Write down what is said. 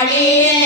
நாளே